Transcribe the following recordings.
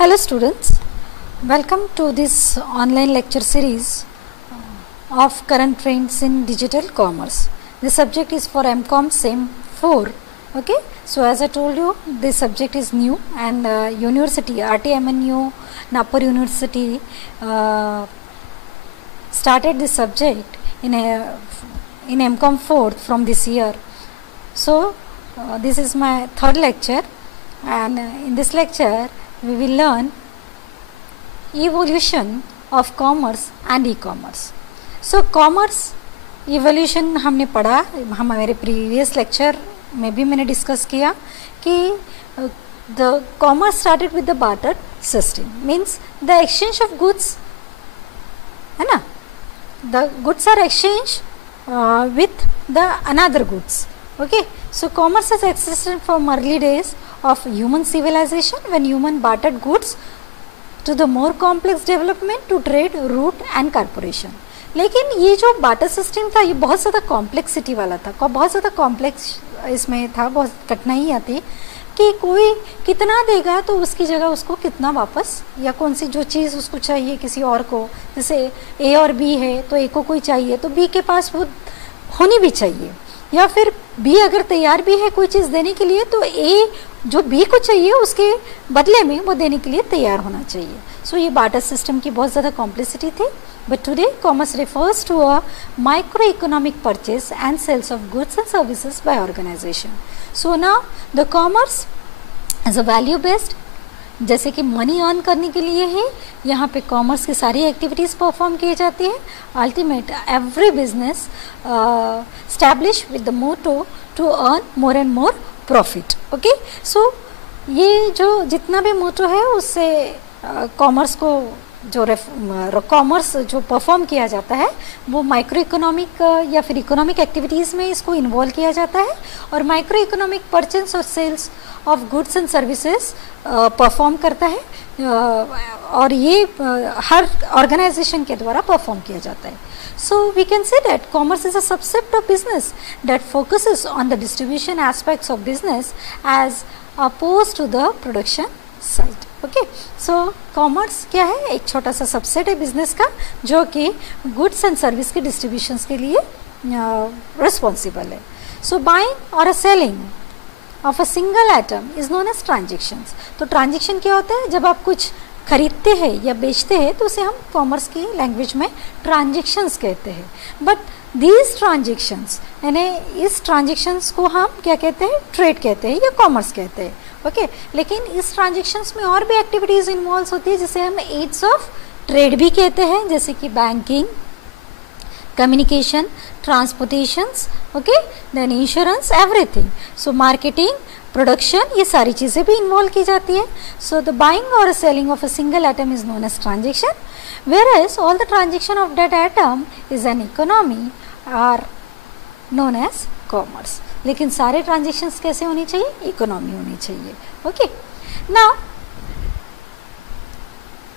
Hello students, welcome to this online lecture series of current trends in digital commerce. The subject is for MCOM SEM 4. Okay, so as I told you, this subject is new and university RTMNU Nagpur University started this subject in MCOM 4 from this year. So this is my third lecture, and in this lecture we will learn evolution of commerce and e-commerce. So commerce evolution हमने पढ़ा, हम मेरे previous lecture में भी मैंने discuss किया कि the commerce started with the barter system, means the exchange of goods, है ना, the goods are exchanged with the another goods. Okay, so commerce has existed from early days of human civilization when human bartered goods to the more complex development to trade, route and corporation. लेकिन ये जो barter system था ये बहुत ज़्यादा complexity वाला था, बहुत ज़्यादा कॉम्प्लेक्स इसमें था, बहुत कठिनाई आती कि कोई कितना देगा तो उसकी जगह उसको कितना वापस, या कौन सी जो चीज़ उसको चाहिए किसी और को, जैसे ए और बी है तो ए को कोई चाहिए तो बी के पास वो होनी भी चाहिए, या फिर बी अगर तैयार भी है कोई चीज़ देने के लिए तो ए जो बी को चाहिए उसके बदले में वो देने के लिए तैयार होना चाहिए. सो ये बाटर सिस्टम की बहुत ज़्यादा कॉम्प्लेक्सिटी थी. But today commerce refers to a microeconomic purchase and sales of goods and services by organization. So now the commerce is a value based, जैसे कि मनी अर्न करने के लिए है, यहाँ पे कॉमर्स की सारी एक्टिविटीज़ परफॉर्म की जाती है. Ultimate every business establish with the motto to earn more and more profit. Okay, so ये जो जितना भी मोटो है उससे कॉमर्स को जो कॉमर्स जो परफॉर्म किया जाता है वो माइक्रो इकोनॉमिक या फिर इकोनॉमिक एक्टिविटीज़ में इसको इन्वॉल्व किया जाता है, और माइक्रो इकोनॉमिक परचेज और sales of goods and services perform करता है, और ये हर ऑर्गेनाइजेशन के द्वारा परफॉर्म किया जाता है. So we can say that commerce is a subset of business that focuses on the distribution aspects of business as opposed to the production side. Okay, so commerce क्या है, एक छोटा सा सबसेट है बिजनेस का जो कि गुड्स एंड सर्विस के डिस्ट्रीब्यूशंस के लिए रिस्पॉन्सिबल है. सो बाइंग और selling of a single item is known as transactions. तो ट्रांजेक्शन क्या होता है, जब आप कुछ खरीदते हैं या बेचते हैं तो उसे हम कॉमर्स की लैंग्वेज में ट्रांजेक्शंस कहते हैं. बट दीज ट्रांजेक्शंस यानी इस ट्रांजेक्शंस को हम क्या कहते हैं, ट्रेड कहते हैं या कॉमर्स कहते हैं. ओके, लेकिन इस ट्रांजेक्शंस में और भी एक्टिविटीज़ इन्वॉल्व होती है जिसे हम एड्स ऑफ ट्रेड भी कहते हैं, जैसे कि banking, communication, transportations, okay, then insurance, everything. So marketing, production, ये सारी चीज़ें भी इन्वॉल्व की जाती है. सो द बाइंग और selling of a single item is known as transaction, whereas all the transaction of that atom is an economy are known as commerce. लेकिन सारे ट्रांजेक्शन्स कैसे होनी चाहिए, इकोनॉमी होनी चाहिए. Okay, now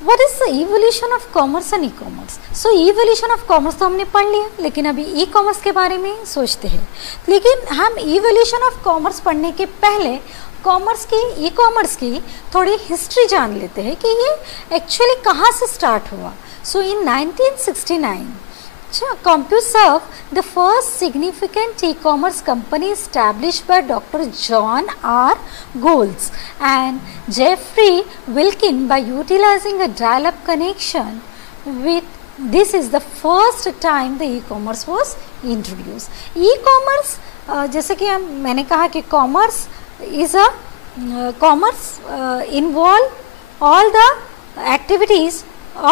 what is the evolution of commerce and e commerce. So evolution of commerce तो हमने पढ़ लिया, लेकिन अभी ई कॉमर्स के बारे में सोचते हैं. लेकिन हम इवोल्यूशन ऑफ कॉमर्स पढ़ने के पहले कॉमर्स की, ई कॉमर्स की थोड़ी हिस्ट्री जान लेते हैं कि ये एक्चुअली कहाँ से स्टार्ट हुआ. सो इन 1969 CompuServe, the first significant e-commerce company established by Dr. John R. Goltz and Jeffrey Wilkin by utilizing a dial-up connection with, this is the first time the e-commerce was introduced. E-commerce जैसे कि मैंने कहा कि commerce is a commerce involve all the activities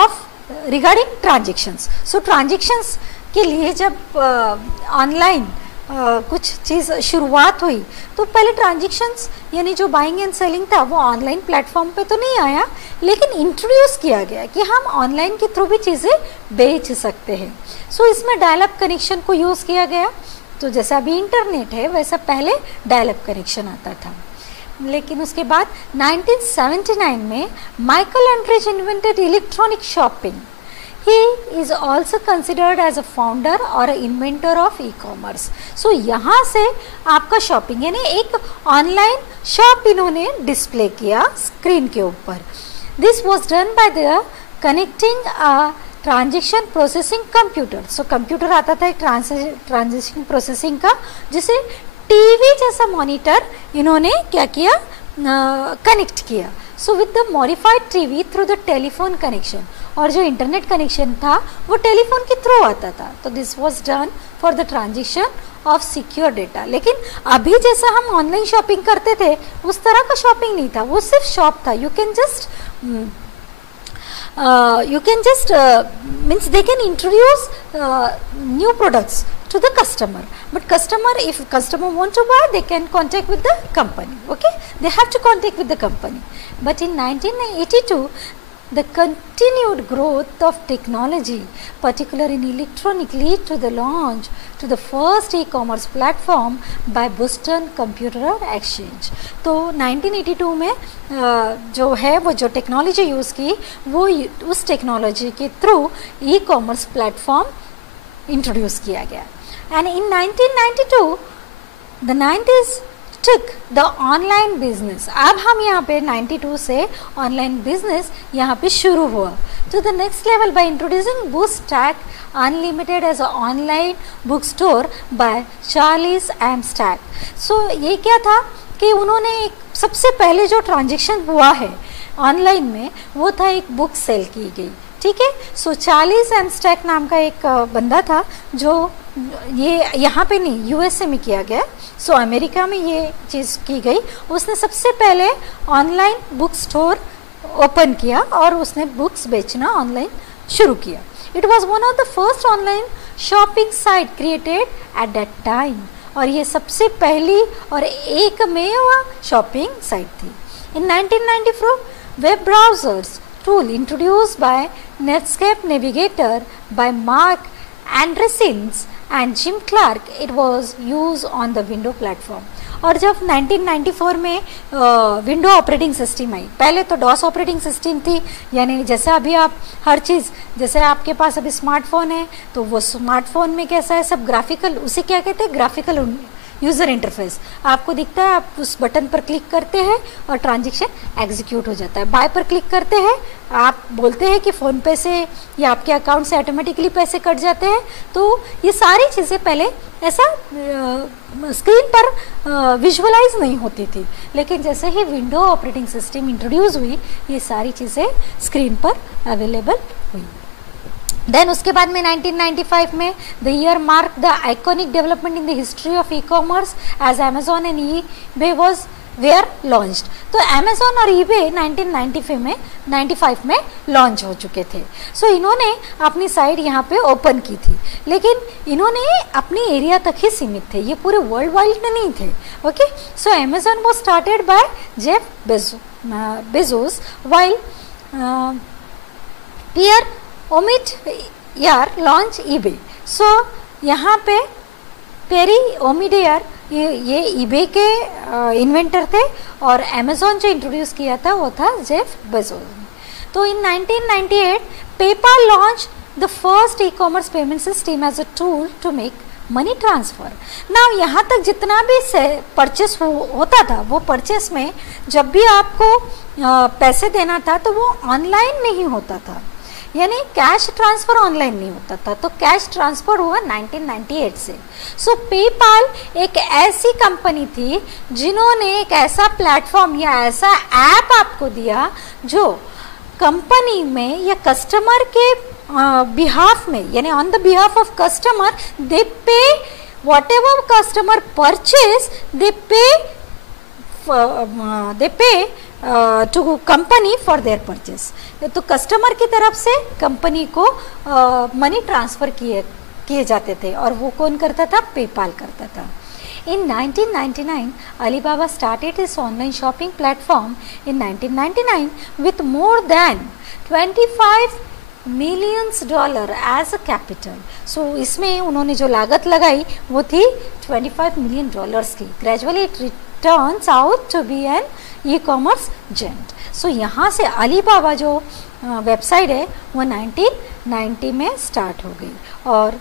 of regarding transactions. So transactions के लिए जब online कुछ चीज़ शुरुआत हुई तो पहले ट्रांजेक्शन्स यानी जो बाइंग एंड सेलिंग था वो ऑनलाइन प्लेटफॉर्म पे तो नहीं आया, लेकिन इंट्रोड्यूस किया गया कि हम ऑनलाइन के थ्रू भी चीज़ें बेच सकते हैं. सो इसमें डायल अप कनेक्शन को यूज़ किया गया. तो जैसा अभी इंटरनेट है वैसा पहले डायल अप कनेक्शन आता था. लेकिन उसके बाद 1979 में Michael Aldrich invented electronic shopping. He is also considered as a founder or a inventor of e-commerce. So यहाँ से आपका शॉपिंग यानी एक ऑनलाइन शॉप इन्होंने डिस्प्ले किया स्क्रीन के ऊपर. This was done by the connecting a transaction processing computer. So computer आता था एक ट्रांजेक्शन प्रोसेसिंग का, जिसे टीवी जैसा मॉनिटर इन्होंने क्या किया, कनेक्ट किया. So with the modified TV through the telephone connection, और जो इंटरनेट कनेक्शन था वो टेलीफोन के थ्रू आता था. तो this was done for the transaction of secure data. लेकिन अभी जैसा हम ऑनलाइन शॉपिंग करते थे उस तरह का शॉपिंग नहीं था, वो सिर्फ शॉप था. You can just means they can introduce new products to the customer, but customer, if customer want to buy, they can contact with the company. Okay, they have to contact with the company. But in 1982, the continued growth of technology, particularly in electronic, led to the launch to the first e-commerce platform by Boston Computer Exchange. तो 1982 में जो है वो जो technology use की, वो उस technology के थ्रू ई-कॉमर्स प्लेटफॉर्म इंट्रोड्यूस किया गया. And in 1992 the 90s took the online business. अब हम यहाँ पे 92 से ऑनलाइन बिजनेस यहाँ पे शुरू हुआ to the next level by introducing BookStack Unlimited as an online bookstore by Charles M. Stack. So ये क्या था कि उन्होंने एक सबसे पहले जो ट्रांजेक्शन हुआ है ऑनलाइन में वो था एक बुक सेल की गई. ठीक है. सो चार्ल्स एम स्टैक नाम का एक बंदा था जो ये यहाँ पे नहीं यूएसए में किया गया. सो अमेरिका में ये चीज़ की गई. उसने सबसे पहले ऑनलाइन बुक स्टोर ओपन किया और उसने बुक्स बेचना ऑनलाइन शुरू किया. It was one of the first online shopping site created at that time, और ये सबसे पहली और एकमेव शॉपिंग साइट थी. इन 1994 web browsers tool introduced by Netscape Navigator by Mark Andreessens and Jim Clark, it was used on the Windows platform. और जब 1994 में विंडो ऑपरेटिंग सिस्टम आई, पहले तो डॉस ऑपरेटिंग सिस्टम थी, यानी जैसे अभी आप हर चीज़, जैसे आपके पास अभी स्मार्टफोन है तो वो स्मार्टफोन में कैसा है, सब ग्राफिकल, उसे क्या कहते हैं, ग्राफिकल यूज़र इंटरफेस आपको दिखता है. आप उस बटन पर क्लिक करते हैं और ट्रांजेक्शन एग्जीक्यूट हो जाता है. बाय पर क्लिक करते हैं, आप बोलते हैं कि फ़ोन पे से या आपके अकाउंट से ऑटोमेटिकली पैसे कट जाते हैं. तो ये सारी चीज़ें पहले ऐसा स्क्रीन पर विजुअलाइज नहीं होती थी, लेकिन जैसे ही विंडो ऑपरेटिंग सिस्टम इंट्रोड्यूस हुई ये सारी चीज़ें स्क्रीन पर अवेलेबल हुई. देन उसके बाद में 1995 में the year mark the iconic development in the history of e commerce as Amazon and eBay was were launched. तो अमेजोन और ईबे 1995 में लॉन्च हो चुके थे. सो इन्होंने अपनी साइट यहाँ पे ओपन की थी, लेकिन इन्होंने अपने एरिया तक ही सीमित थे, ये पूरे वर्ल्ड वाइड में नहीं थे. Okay. So Amazon was started by Jeff Bezos while Pierre Omidyar launch eBay. So यहाँ पे पेरी ओमिडियर ये ईबे के इन्वेंटर थे, और अमेजोन जो इंट्रोड्यूस किया था वो था जेफ बेजोस. तो in 1998 PayPal launch the first e commerce payment system as a tool to make money transfer. ना यहाँ तक जितना भी परचेस होता था, वो परचेस में जब भी आपको पैसे देना था तो वो ऑनलाइन नहीं होता था, यानी कैश ट्रांसफ़र ऑनलाइन नहीं होता था. तो कैश ट्रांसफ़र हुआ 1998 से. सो पेपाल एक ऐसी कंपनी थी जिन्होंने एक ऐसा प्लेटफॉर्म या ऐसा ऐप आपको दिया जो कंपनी में या कस्टमर के बिहाफ में, यानी on the behalf of customer they pay whatever customer purchase they pay to company for their purchase. तो कस्टमर की तरफ से कंपनी को मनी ट्रांसफ़र किए जाते थे, और वो कौन करता था, पेपाल करता था. In 1999, Alibaba started its online shopping platform in 1999 with more than $25 million as a capital. So इसमें उन्होंने जो लागत लगाई वो थी $25 million की. Gradually it turns out to be an e-commerce giant. So यहाँ से अलीबाबा जो वेबसाइट है वो 1990 में स्टार्ट हो गई, और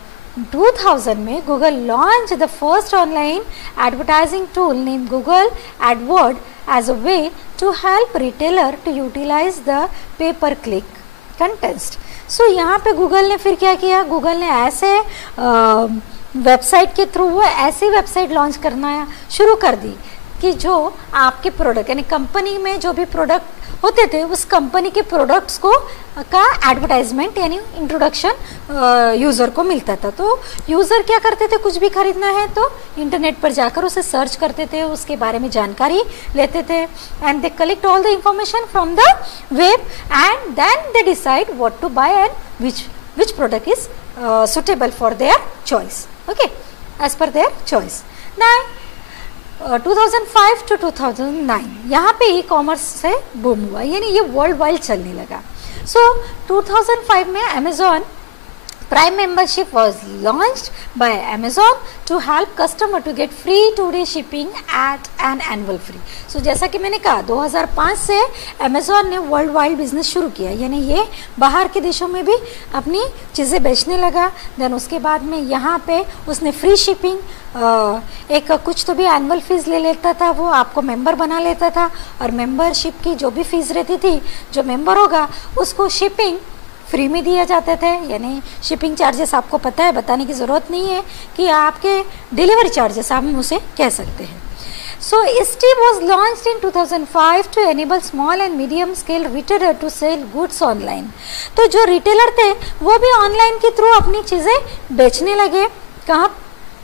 2000 में Google launch the first online advertising tool name Google AdWords as a way to help retailer to utilise the pay per click contest. सो यहाँ पे गूगल ने फिर क्या किया, गूगल ने ऐसे वेबसाइट के थ्रू वो ऐसी वेबसाइट लॉन्च करना शुरू कर दी कि जो आपके प्रोडक्ट यानी कंपनी में जो भी प्रोडक्ट होते थे उस कंपनी के प्रोडक्ट्स को का एडवर्टाइजमेंट यानी इंट्रोडक्शन यूज़र को मिलता था। तो यूज़र क्या करते थे, कुछ भी खरीदना है तो इंटरनेट पर जाकर उसे सर्च करते थे, उसके बारे में जानकारी लेते थे and they collect all the information from the web and then they decide what to buy and which product is suitable for their choice, okay, as per their choice. Now 2005 to 2009 यहाँ पे e commerce से boom हुआ, यानी ये world wide चलने लगा। सो 2005 में Amazon Prime membership was launched by Amazon to help customer to get free 2-day shipping at an annual free. So जैसा कि मैंने कहा 2005 से Amazon ने वर्ल्ड वाइड बिजनेस शुरू किया, यानी ये बाहर के देशों में भी अपनी चीज़ें बेचने लगा। देन उसके बाद में यहाँ पे उसने फ्री शिपिंग, एक कुछ तो भी एनुअल फीस ले लेता था, वो आपको मेंबर बना लेता था और मेंबरशिप की जो भी फीस रहती थी, जो मेंबर होगा उसको शिपिंग फ्री में दिया जाते थे। यानी शिपिंग चार्जेस आपको पता है, बताने की ज़रूरत नहीं है कि आपके डिलीवरी चार्जेस आप उसे कह सकते हैं। सो ST was launched in 2005 to enable small and medium scale retailer to sell goods online. तो जो रिटेलर थे वो भी ऑनलाइन के थ्रू अपनी चीज़ें बेचने लगे। कहाँ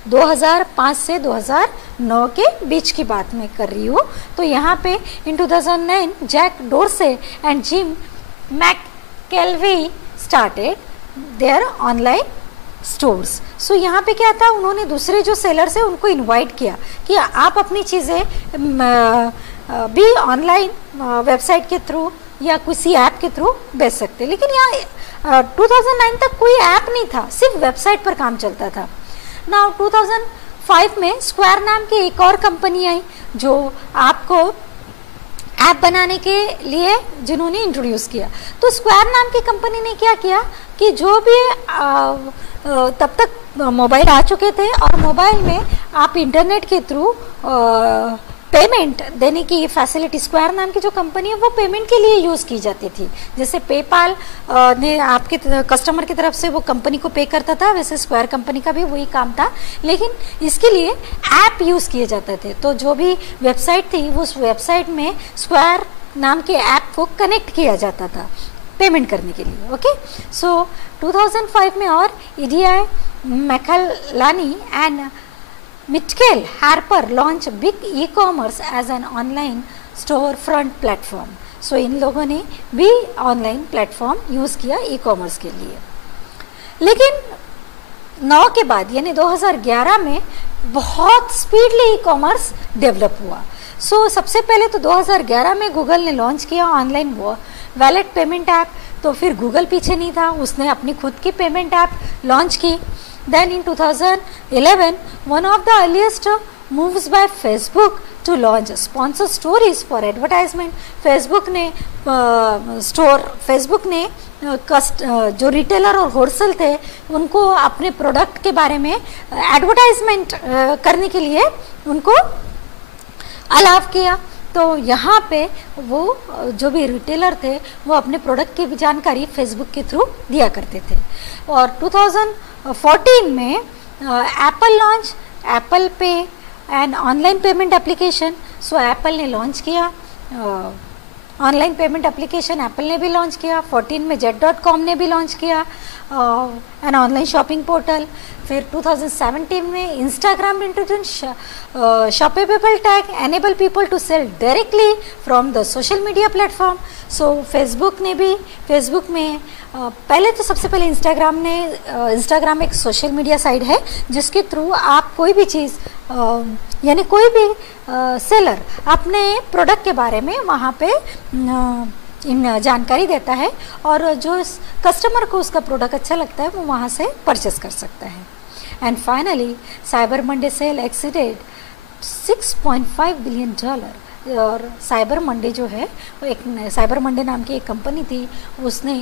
2005 से 2009 के बीच की बात मैं कर रही हूँ। तो यहाँ पे in 2009 Jack Dorsey and Jim McKelvey started their online stores. So यहाँ पे क्या था, उन्होंने दूसरे जो सेलर्स हैं उनको इनवाइट किया कि आप अपनी चीज़ें भी ऑनलाइन वेबसाइट के थ्रू या किसी ऐप के थ्रू बेच सकते हैं। लेकिन यहाँ 2009 तक कोई ऐप नहीं था, सिर्फ वेबसाइट पर काम चलता था। नाउ 2005 में स्क्वायर नाम की एक और कंपनी आई जो आपको ऐप बनाने के लिए जिन्होंने इंट्रोड्यूस किया। तो स्क्वायर नाम की कंपनी ने क्या किया कि जो भी तब तक मोबाइल आ चुके थे और मोबाइल में आप इंटरनेट के थ्रू पेमेंट देने की फैसिलिटी, स्क्वायर नाम की जो कंपनी है वो पेमेंट के लिए यूज़ की जाती थी। जैसे पेपाल ने आपके कस्टमर की तरफ से वो कंपनी को पे करता था, वैसे स्क्वायर कंपनी का भी वही काम था, लेकिन इसके लिए ऐप यूज़ किए जाते थे। तो जो भी वेबसाइट थी उस वेबसाइट में स्क्वायर नाम के ऐप को कनेक्ट किया जाता था पेमेंट करने के लिए। ओके, सो 2005 में और EDI McLaney and Mitchell Harper launched big e-commerce as an online storefront platform. So इन लोगों ने भी ऑनलाइन प्लेटफॉर्म यूज़ किया ई-कॉमर्स के लिए। लेकिन 9 के बाद यानी 2011 में बहुत स्पीडली ई-कॉमर्स डेवलप हुआ। सो सबसे पहले तो 2011 में गूगल ने लॉन्च किया ऑनलाइन वैलेट पेमेंट ऐप। तो फिर गूगल पीछे नहीं था, उसने अपनी खुद की पेमेंट ऐप लॉन्च की। Then in 2011, one of the earliest moves by Facebook to launch sponsor stories for advertisement. Facebook ने जो रिटेलर और होलसेल थे उनको अपने प्रोडक्ट के बारे में एडवर्टाइजमेंट करने के लिए उनको अलाउ किया। तो यहाँ पे वो जो भी रिटेलर थे वो अपने प्रोडक्ट की जानकारी फेसबुक के थ्रू दिया करते थे। और 2014 में एप्पल लॉन्च एप्पल पे and online payment application. So Apple ने लॉन्च किया ऑनलाइन पेमेंट एप्लीकेशन, एप्पल ने भी लॉन्च किया। 14 में Jet.com ने भी लॉन्च किया एन ऑनलाइन शॉपिंग पोर्टल। फिर 2017 में Instagram introduce shoppable tag enable people to sell directly from the social media platform. So Facebook में पहले तो सबसे पहले इंस्टाग्राम एक सोशल मीडिया साइट है जिसके थ्रू आप कोई भी चीज़ यानी कोई भी सेलर अपने प्रोडक्ट के बारे में वहाँ पे इन जानकारी देता है और जो कस्टमर को उसका प्रोडक्ट अच्छा लगता है वो वहाँ से परचेस कर सकता है। And finally cyber Monday cell exceeded $6.5 billion. और साइबर मंडे जो है वो एक साइबर मंडे नाम की एक कंपनी थी, उसने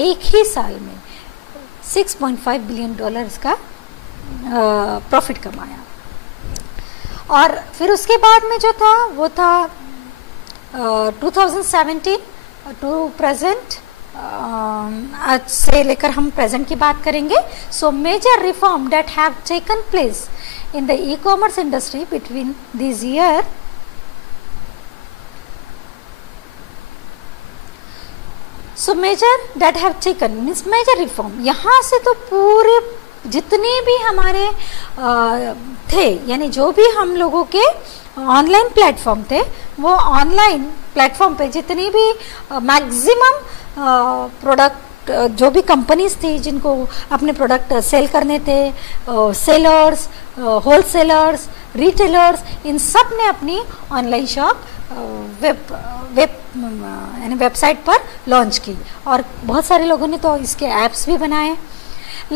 एक ही साल में $6.5 बिलियन का प्रॉफिट कमाया। और फिर उसके बाद में जो था वो था 2017 टू प्रेजेंट, आज से लेकर हम प्रेजेंट की बात करेंगे। So major reform that have taken place in the e commerce industry between this year. So major that have taken means major reform, यहाँ से तो पूरे जितने भी हमारे थे, यानी जो भी हम लोगों के ऑनलाइन प्लेटफॉर्म थे, वो ऑनलाइन प्लेटफॉर्म पे जितनी भी मैक्सिमम प्रोडक्ट जो भी कंपनीज थी जिनको अपने प्रोडक्ट सेल करने थे, सेलर्स, होलसेलर्स, रिटेलर्स, इन सब ने अपनी ऑनलाइन शॉप यानी वेबसाइट पर लॉन्च की, और बहुत सारे लोगों ने तो इसके ऐप्स भी बनाए।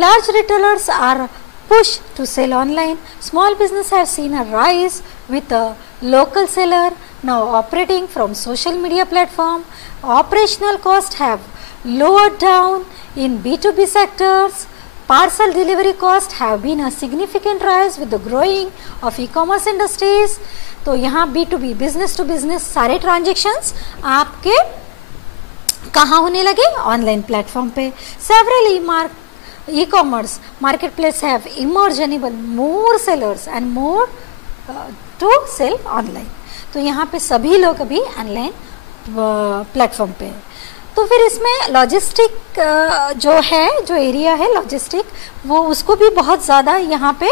Large retailers are pushed to sell online. Small business have seen a rise with a local seller now operating from social media platform. Operational costs have lowered down in B2B sectors. Parcel delivery costs have been a significant rise with the growing of e-commerce industries. तो यहाँ B2B business to business सारे transactions आपके कहाँ होने लगे? Online platform पे। Several e-commerce marketplace have emerged, enable more sellers and more to sell online. तो यहाँ पे सभी लोग अभी ऑनलाइन प्लेटफॉर्म पे हैं। तो फिर इसमें लॉजिस्टिक जो है, जो एरिया है लॉजिस्टिक, वो उसको भी बहुत ज़्यादा यहाँ पे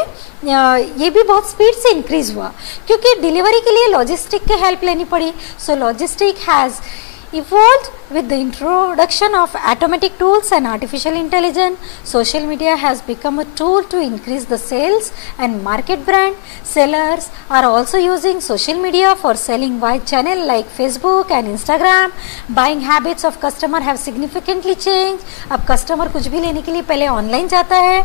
ये भी बहुत स्पीड से इंक्रीज़ हुआ, क्योंकि डिलीवरी के लिए लॉजिस्टिक की हेल्प लेनी पड़ी। So logistic has evolved with the introduction of automatic tools and artificial intelligence. Social media has become a tool to increase the sales and market brand. Sellers are also using social media for selling via channel like Facebook and Instagram. Buying habits of customer have significantly changed. अब customer कुछ भी लेने के लिए पहले online जाता है।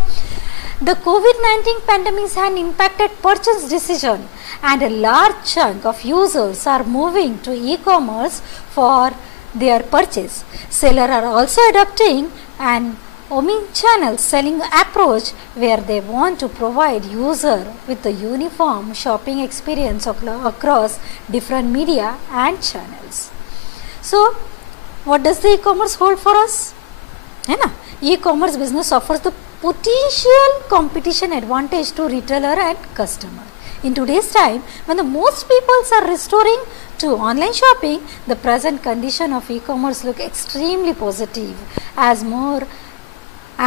The COVID-19 pandemic has impacted purchase decision, and a large chunk of users are moving to e-commerce for their purchase. Sellers are also adopting an omni-channel selling approach where they want to provide user with a uniform shopping experience across different media and channels. So, what does the e-commerce hold for us? है ना, e-commerce business offers the potential competition advantage to retailer and customer. In today's time, when the most people are restoring to online shopping, the present condition of e-commerce look extremely positive, as more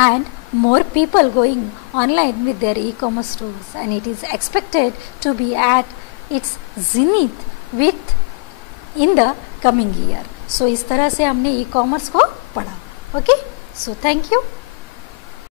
and more people going online with their e-commerce stores, and it is expected to be at its zenith with in the coming year. So इस तरह से हमने e-commerce को पढ़ा. Okay, so thank you.